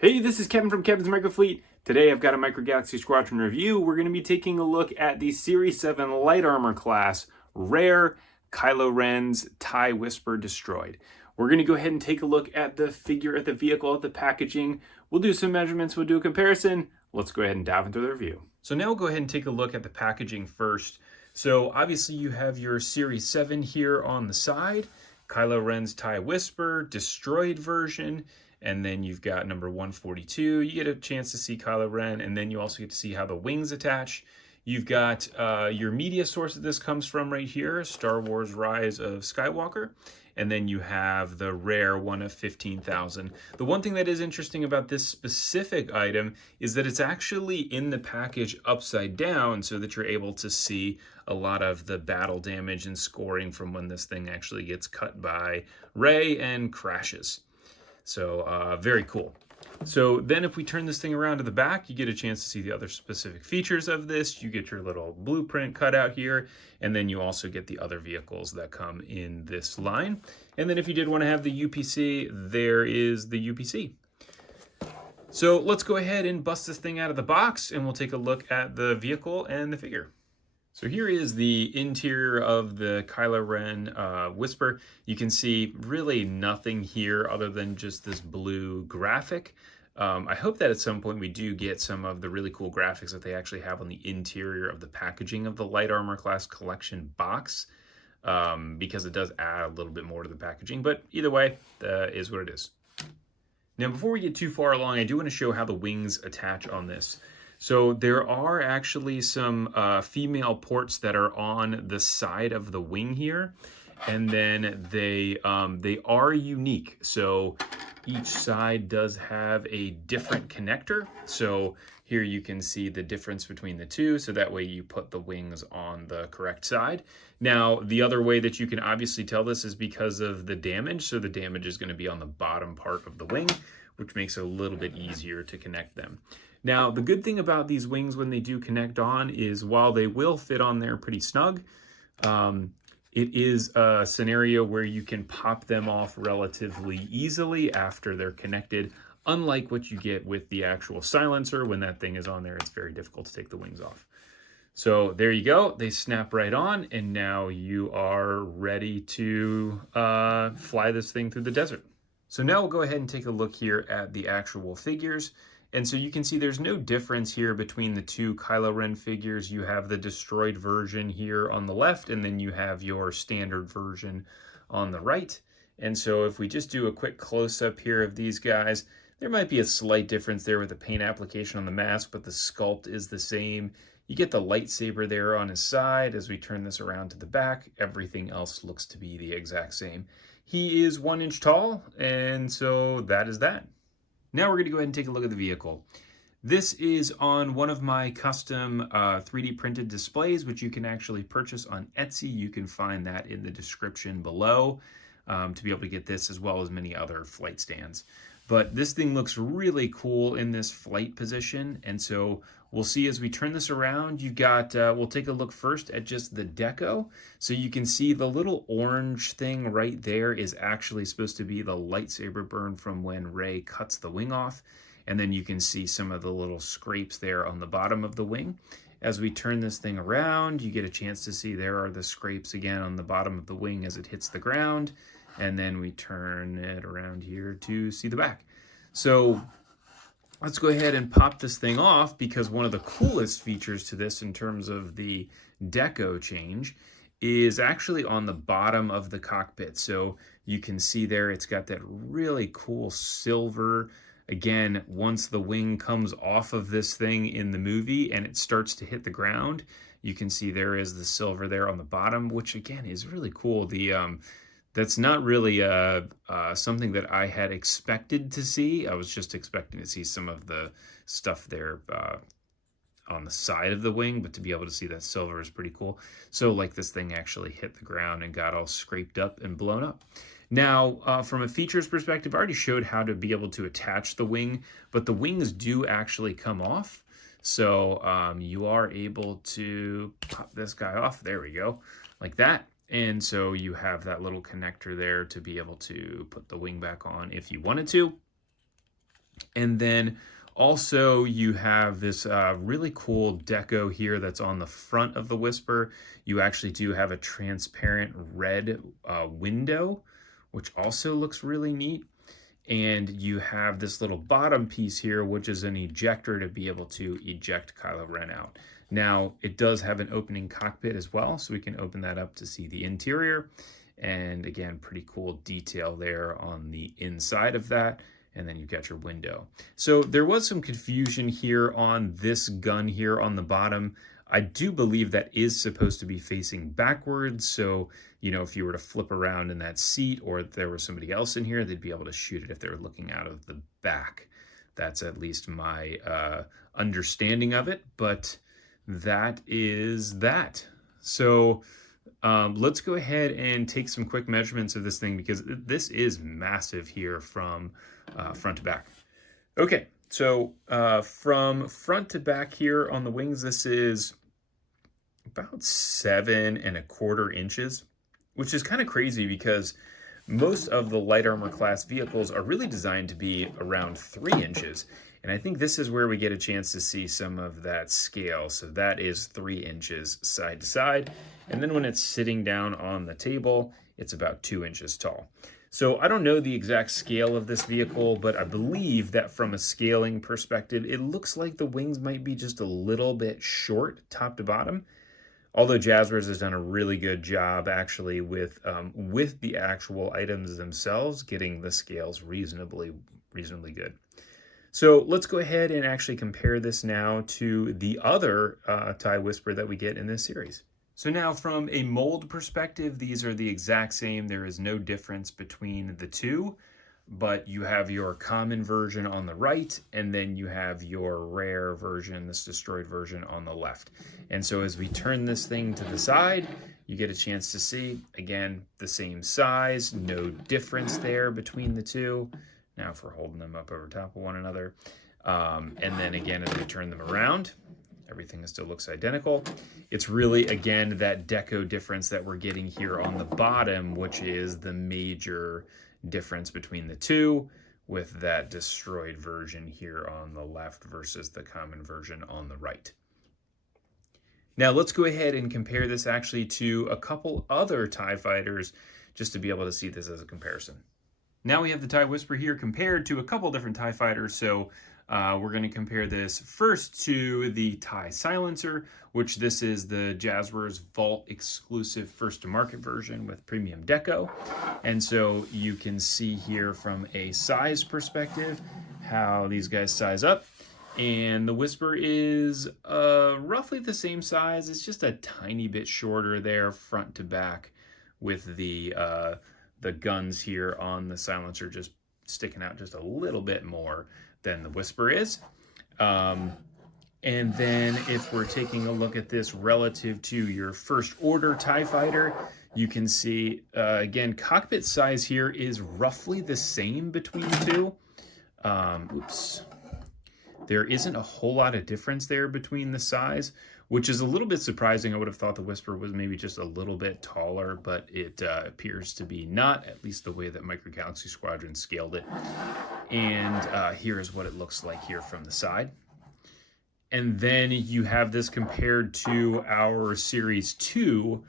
Hey, this is Kevin from Kevin's Microfleet. Today I've got a Micro Galaxy Squadron review. We're going to be taking a look at the Series 7 Light Armor class, Rare, Kylo Ren's TIE Whisper Destroyed. We're going to go ahead and take a look at the figure, at the vehicle, at the packaging. We'll do some measurements, we'll do a comparison. Let's go ahead and dive into the review. So now we'll go ahead and take a look at the packaging first. So obviously you have your Series 7 here on the side, Kylo Ren's TIE Whisper, Destroyed version, and then you've got number 142. You get a chance to see Kylo Ren, and then you also get to see how the wings attach. You've got your media source that this comes from right here, Star Wars Rise of Skywalker. And then you have the rare one of 15,000. The one thing that is interesting about this specific item is that it's actually in the package upside down so that you're able to see a lot of the battle damage and scoring from when this thing actually gets cut by Rey and crashes. So very cool. So then if we turn this thing around to the back, you get a chance to see the other specific features of this. You get your little blueprint cut out here, and then you also get the other vehicles that come in this line. And then if you did want to have the UPC, there is the UPC. So let's go ahead and bust this thing out of the box, and we'll take a look at the vehicle and the figure. So here is the interior of the Kylo Ren Whisper. You can see really nothing here other than just this blue graphic. I hope that at some point we do get some of the really cool graphics that they actually have on the interior of the packaging of the Light Armor Class Collection box, because it does add a little bit more to the packaging, but either way, is what it is. Now, before we get too far along, I do want to show how the wings attach on this. So there are actually some female ports that are on the side of the wing here, and then they are unique. So each side does have a different connector. So here you can see the difference between the two, so that way you put the wings on the correct side. Now, the other way that you can obviously tell this is because of the damage. So the damage is going to be on the bottom part of the wing, which makes it a little bit easier to connect them. Now, the good thing about these wings when they do connect on is while they will fit on there pretty snug, it is a scenario where you can pop them off relatively easily after they're connected, unlike what you get with the actual silencer. When that thing is on there, it's very difficult to take the wings off. So there you go. They snap right on, and now you are ready to fly this thing through the desert. So now we'll go ahead and take a look here at the actual figures. And so you can see there's no difference here between the two Kylo Ren figures. You have the destroyed version here on the left, and then you have your standard version on the right. And so if we just do a quick close-up here of these guys, there might be a slight difference there with the paint application on the mask, but the sculpt is the same. You get the lightsaber there on his side. As we turn this around to the back, everything else looks to be the exact same. He is 1 inch tall, and so that is that. Now we're going to go ahead and take a look at the vehicle. This is on one of my custom 3D printed displays, which you can actually purchase on Etsy. You can find that in the description below to be able to get this, as well as many other flight stands. But this thing looks really cool in this flight position, and so we'll see as we turn this around. You got, we'll take a look first at just the deco. So you can see the little orange thing right there is actually supposed to be the lightsaber burn from when Rey cuts the wing off. And then you can see some of the little scrapes there on the bottom of the wing. As we turn this thing around, you get a chance to see there are the scrapes again on the bottom of the wing as it hits the ground. And then we turn it around here to see the back. So let's go ahead and pop this thing off, because one of the coolest features to this in terms of the deco change is actually on the bottom of the cockpit. So you can see there it's got that really cool silver. Again, once the wing comes off of this thing in the movie and it starts to hit the ground, you can see there is the silver there on the bottom, which again is really cool. That's not really something that I had expected to see. I was just expecting to see some of the stuff there on the side of the wing, but to be able to see that silver is pretty cool. So like this thing actually hit the ground and got all scraped up and blown up. Now, from a features perspective, I already showed how to be able to attach the wing, but the wings do actually come off. So you are able to pop this guy off. There we go, like that. And so you have that little connector there to be able to put the wing back on if you wanted to. And then also you have this really cool deco here that's on the front of the Whisper. You actually do have a transparent red window, which also looks really neat. And you have this little bottom piece here, which is an ejector to be able to eject Kylo Ren out. Now, it does have an opening cockpit as well, so we can open that up to see the interior. And again, pretty cool detail there on the inside of that. And then you've got your window. So there was some confusion here on this gun here on the bottom. I do believe that is supposed to be facing backwards. So, you know, if you were to flip around in that seat, or if there was somebody else in here, they'd be able to shoot it if they were looking out of the back. That's at least my understanding of it, but that is that. So let's go ahead and take some quick measurements of this thing, because this is massive here from front to back. Okay, so from front to back here on the wings, this is about 7¼ inches, which is kind of crazy because most of the light armor class vehicles are really designed to be around 3 inches. And I think this is where we get a chance to see some of that scale. So that is 3 inches side to side. And then when it's sitting down on the table, it's about 2 inches tall. So I don't know the exact scale of this vehicle, but I believe that from a scaling perspective, it looks like the wings might be just a little bit short top to bottom. Although Jazwares has done a really good job actually with the actual items themselves, getting the scales reasonably good. So let's go ahead and actually compare this now to the other TIE Whisper that we get in this series. So now from a mold perspective, these are the exact same. There is no difference between the two, but you have your common version on the right, and then you have your rare version, this destroyed version, on the left. And so as we turn this thing to the side, you get a chance to see, again, the same size, no difference there between the two. Now if we're holding them up over top of one another. And then again, as we turn them around, everything still looks identical. It's really, again, that deco difference that we're getting here on the bottom, which is the major difference between the two, with that destroyed version here on the left versus the common version on the right. Now let's go ahead and compare this actually to a couple other TIE fighters, just to be able to see this as a comparison. Now we have the TIE Whisper here compared to a couple different TIE fighters. So we're going to compare this first to the TIE Silencer, which this is the Jazwares Vault exclusive first to market version with premium deco. And so you can see here from a size perspective how these guys size up. And the Whisper is roughly the same size. It's just a tiny bit shorter there front to back, with the guns here on the Silencer just sticking out just a little bit more than the Whisper is. And then if we're taking a look at this relative to your first order TIE fighter, you can see, again, cockpit size here is roughly the same between the two. There isn't a whole lot of difference there between the size, which is a little bit surprising. I would have thought the Whisper was maybe just a little bit taller, but it appears to be not, at least the way that Micro Galaxy Squadron scaled it. And here is what it looks like here from the side. And then you have this compared to our Series 2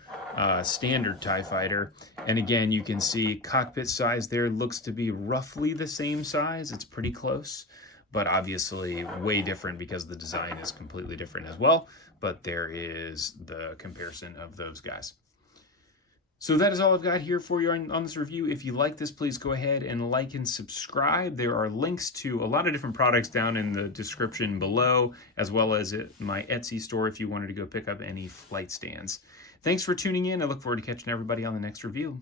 standard TIE Fighter. And again, you can see cockpit size there looks to be roughly the same size. It's pretty close, but obviously way different because the design is completely different as well. But there is the comparison of those guys. So that is all I've got here for you on this review. If you like this, please go ahead and like and subscribe. There are links to a lot of different products down in the description below, as well as my Etsy store if you wanted to go pick up any flight stands. Thanks for tuning in. I look forward to catching everybody on the next review.